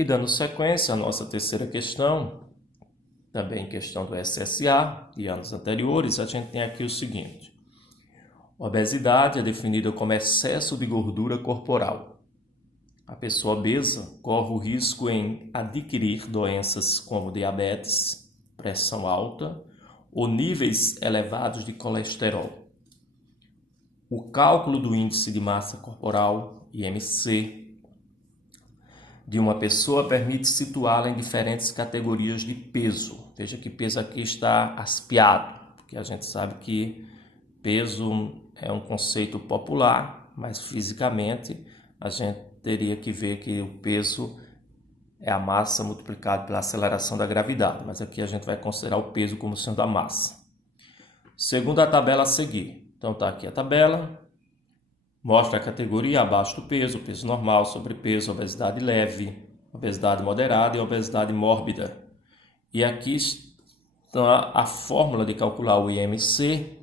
E dando sequência à nossa terceira questão, também questão do SSA de anos anteriores, a gente tem aqui o seguinte. Obesidade é definida como excesso de gordura corporal. A pessoa obesa corre o risco em adquirir doenças como diabetes, pressão alta ou níveis elevados de colesterol. O cálculo do índice de massa corporal, IMC, de uma pessoa permite situá-la em diferentes categorias de peso. Veja que peso aqui está aspiado, porque a gente sabe que peso é um conceito popular, mas fisicamente a gente teria que ver que o peso é a massa multiplicada pela aceleração da gravidade, mas aqui a gente vai considerar o peso como sendo a massa. Segundo a tabela a seguir. Então está aqui a tabela, mostra a categoria abaixo do peso normal, sobrepeso, obesidade leve, obesidade moderada e obesidade mórbida. E aqui está a fórmula de calcular o IMC,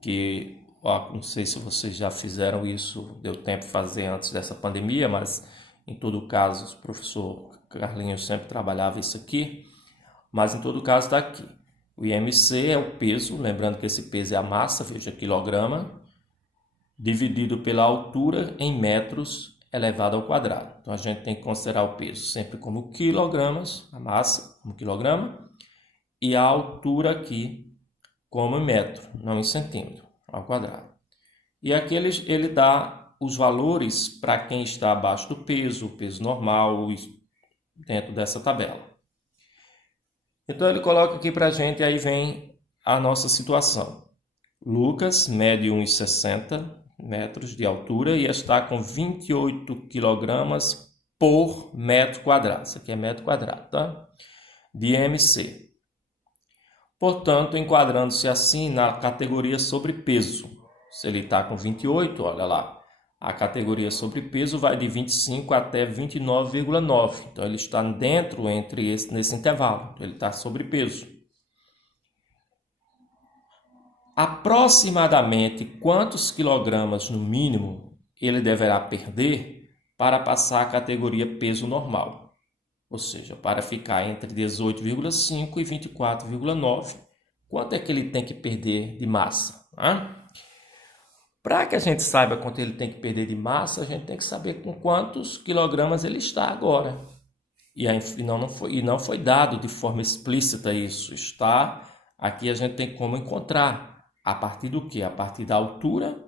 que não sei se vocês já fizeram isso, deu tempo de fazer antes dessa pandemia, mas em todo caso o professor Carlinhos sempre trabalhava isso aqui, mas em todo caso está aqui. O IMC é o peso, lembrando que esse peso é a massa, veja, quilograma, dividido pela altura em metros elevado ao quadrado. Então a gente tem que considerar o peso sempre como quilogramas, a massa como quilograma, e a altura aqui como em metro, não em centímetro, ao quadrado. E aqui ele dá os valores para quem está abaixo do peso, o peso normal, dentro dessa tabela. Então ele coloca aqui para a gente, aí vem a nossa situação. Lucas mede 1,60 metros de altura e está com 28 quilogramas por metro quadrado. Isso aqui é metro quadrado, tá? De IMC. Portanto, enquadrando-se assim na categoria sobrepeso. Se ele está com 28, olha lá, a categoria sobrepeso vai de 25 até 29,9. Então, ele está dentro nesse intervalo. Ele está sobrepeso. Aproximadamente quantos quilogramas no mínimo ele deverá perder para passar a categoria peso normal? Ou seja, para ficar entre 18,5 e 24,9, quanto é que ele tem que perder de massa? Para que a gente saiba quanto ele tem que perder de massa, a gente tem que saber com quantos quilogramas ele está agora. E não foi dado de forma explícita isso. Está aqui, a gente tem como encontrar. A partir do quê? A partir da altura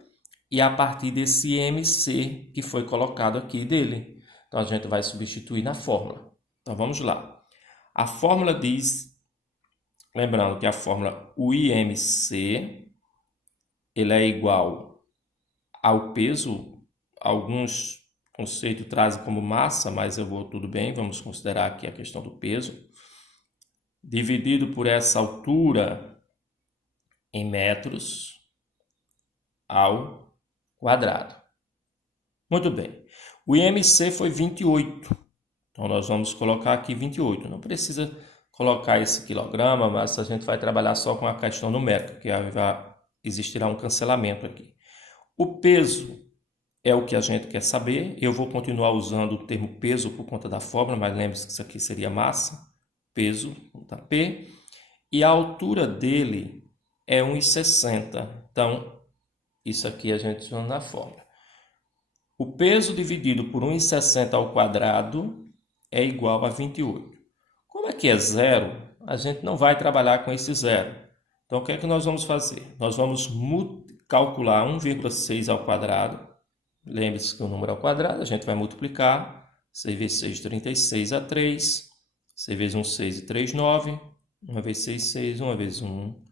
e a partir desse IMC que foi colocado aqui dele. Então a gente vai substituir na fórmula. Então vamos lá. A fórmula diz, lembrando que a fórmula, o IMC, ele é igual ao peso. Alguns conceitos trazem como massa, mas tudo bem, vamos considerar aqui a questão do peso, dividido por essa altura em metros ao quadrado. Muito bem. O IMC foi 28. Então, nós vamos colocar aqui 28. Não precisa colocar esse quilograma, mas a gente vai trabalhar só com a questão numérica, que existirá um cancelamento aqui. O peso é o que a gente quer saber. Eu vou continuar usando o termo peso por conta da fórmula, mas lembre-se que isso aqui seria massa, peso, tá? P. E a altura dele é 1,60. Então, isso aqui a gente usa na fórmula. O peso dividido por 1,60 ao quadrado é igual a 28. Como aqui é zero, a gente não vai trabalhar com esse zero. Então, o que é que nós vamos fazer? Nós vamos calcular 1,6 ao quadrado. Lembre-se que o número ao quadrado, a gente vai multiplicar. 6 vezes 6, 36 a 3. 6 vezes 1, 6 e 3, 9. 1 vezes 6, 6. 1 vezes 1,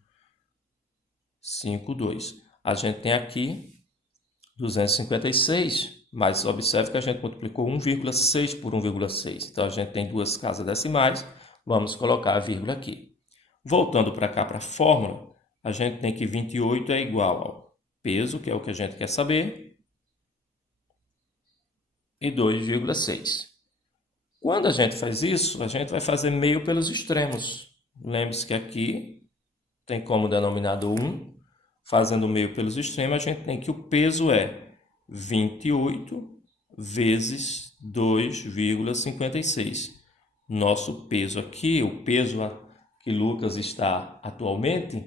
5, 2. A gente tem aqui 256, mas observe que a gente multiplicou 1,6 por 1,6. Então, a gente tem duas casas decimais, vamos colocar a vírgula aqui. Voltando para cá, para a fórmula, a gente tem que 28 é igual ao peso, que é o que a gente quer saber, e 2,6. Quando a gente faz isso, a gente vai fazer meio pelos extremos. Lembre-se que aqui tem como denominador 1. Fazendo meio pelos extremos, a gente tem que o peso é 28 2,56. Nosso peso aqui, o peso que Lucas está atualmente,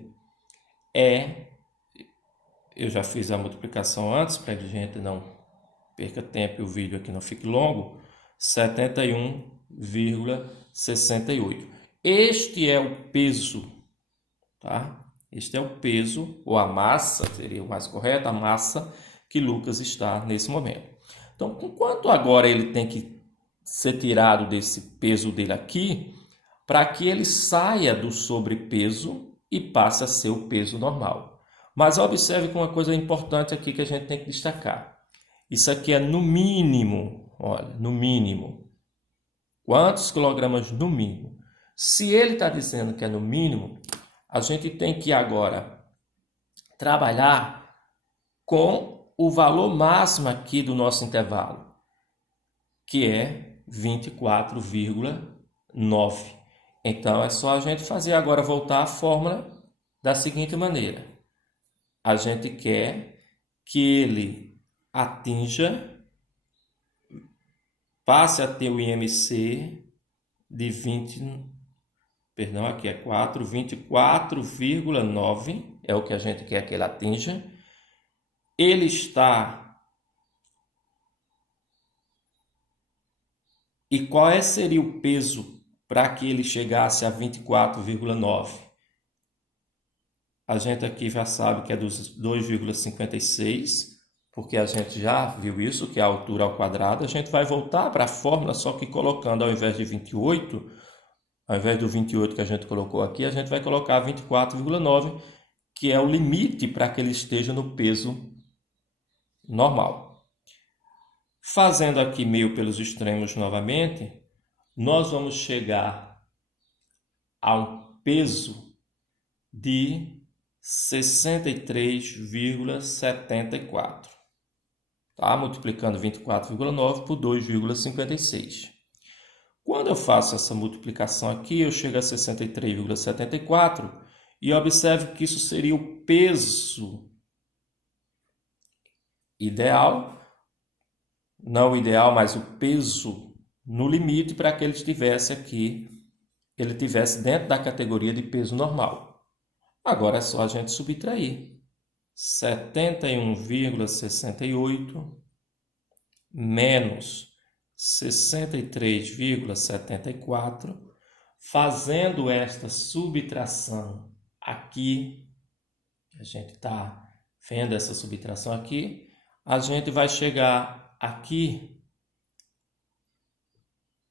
eu já fiz a multiplicação antes, para que a gente não perca tempo e o vídeo aqui não fique longo, 71,68. Este é o peso, tá? Este é o peso, ou a massa, seria o mais correto, a massa que Lucas está nesse momento. Então, quanto agora ele tem que ser tirado desse peso dele aqui, para que ele saia do sobrepeso e passe a ser o peso normal. Mas observe que uma coisa importante aqui que a gente tem que destacar. Isso aqui é no mínimo, olha, no mínimo. Quantos quilogramas no mínimo? Se ele está dizendo que é no mínimo, a gente tem que agora trabalhar com o valor máximo aqui do nosso intervalo, que é 24,9. Então, é só a gente fazer agora voltar a fórmula da seguinte maneira. A gente quer que ele passe a ter o IMC de 24,9, é o que a gente quer que ele atinja. Ele está... E qual seria o peso para que ele chegasse a 24,9? A gente aqui já sabe que é dos 2,56, porque a gente já viu isso, que é a altura ao quadrado. A gente vai voltar para a fórmula, só que colocando ao invés de 28, ao invés do 28 que a gente colocou aqui, a gente vai colocar 24,9, que é o limite para que ele esteja no peso normal. Fazendo aqui meio pelos extremos novamente, nós vamos chegar a um peso de 63,74. Tá? Multiplicando 24,9 por 2,56. Quando eu faço essa multiplicação aqui, eu chego a 63,74 e observe que isso seria o peso ideal, não ideal, mas o peso no limite para que ele estivesse aqui, ele tivesse dentro da categoria de peso normal. Agora é só a gente subtrair 71,68 menos 63,74, fazendo esta subtração aqui, a gente está vendo essa subtração aqui, a gente vai chegar aqui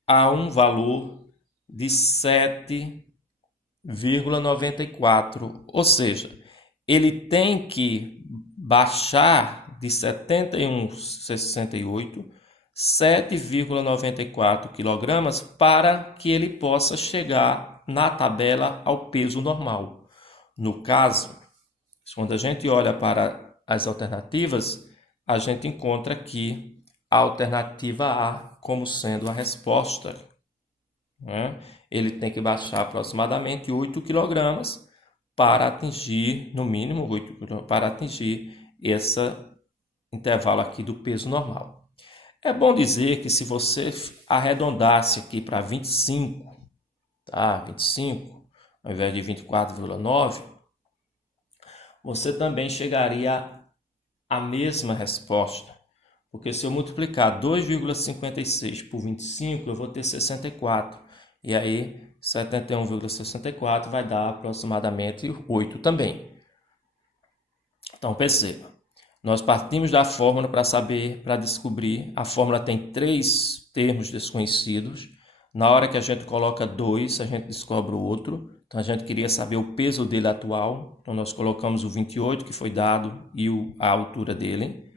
a um valor de 7,94, ou seja, ele tem que baixar de 71,68 7,94 kg para que ele possa chegar na tabela ao peso normal. No caso, quando a gente olha para as alternativas, a gente encontra aqui a alternativa A como sendo a resposta, né? Ele tem que baixar aproximadamente 8 kg para atingir, no mínimo, 8 kg, para atingir esse intervalo aqui do peso normal. É bom dizer que se você arredondasse aqui para 25, tá? 25, ao invés de 24,9, você também chegaria à mesma resposta. Porque se eu multiplicar 2,56 por 25, eu vou ter 64. E aí, 71,64 vai dar aproximadamente 8 também. Então, perceba. Nós partimos da fórmula para descobrir. A fórmula tem 3 termos desconhecidos. Na hora que a gente coloca 2, a gente descobre o outro. Então, a gente queria saber o peso dele atual. Então, nós colocamos o 28 que foi dado e a altura dele.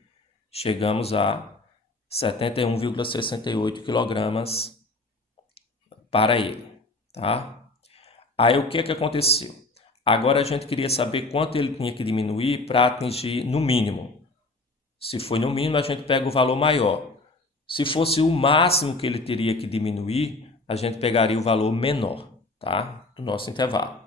Chegamos a 71,68 kg para ele, tá? Aí o que aconteceu? Agora a gente queria saber quanto ele tinha que diminuir para atingir no mínimo. Se foi no mínimo, a gente pega o valor maior. Se fosse o máximo que ele teria que diminuir, a gente pegaria o valor menor, tá? Do nosso intervalo.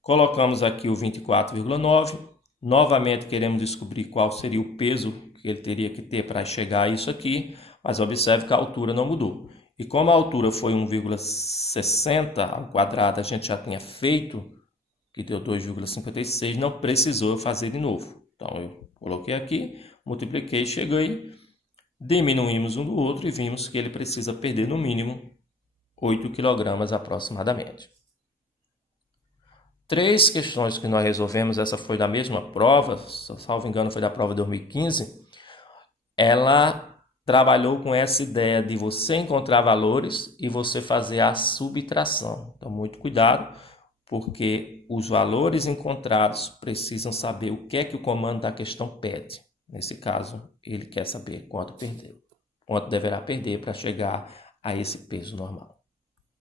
Colocamos aqui o 24,9. Novamente queremos descobrir qual seria o peso que ele teria que ter para chegar a isso aqui. Mas observe que a altura não mudou. E como a altura foi 1,60 ao quadrado, a gente já tinha feito, que deu 2,56, não precisou fazer de novo. Então, eu coloquei aqui, multipliquei, cheguei, diminuímos um do outro e vimos que ele precisa perder no mínimo 8 kg aproximadamente. 3 questões que nós resolvemos, essa foi da mesma prova, salvo engano foi da prova de 2015, ela trabalhou com essa ideia de você encontrar valores e você fazer a subtração. Então, muito cuidado, porque os valores encontrados precisam saber o que é que o comando da questão pede. Nesse caso, ele quer saber quanto deverá perder para chegar a esse peso normal.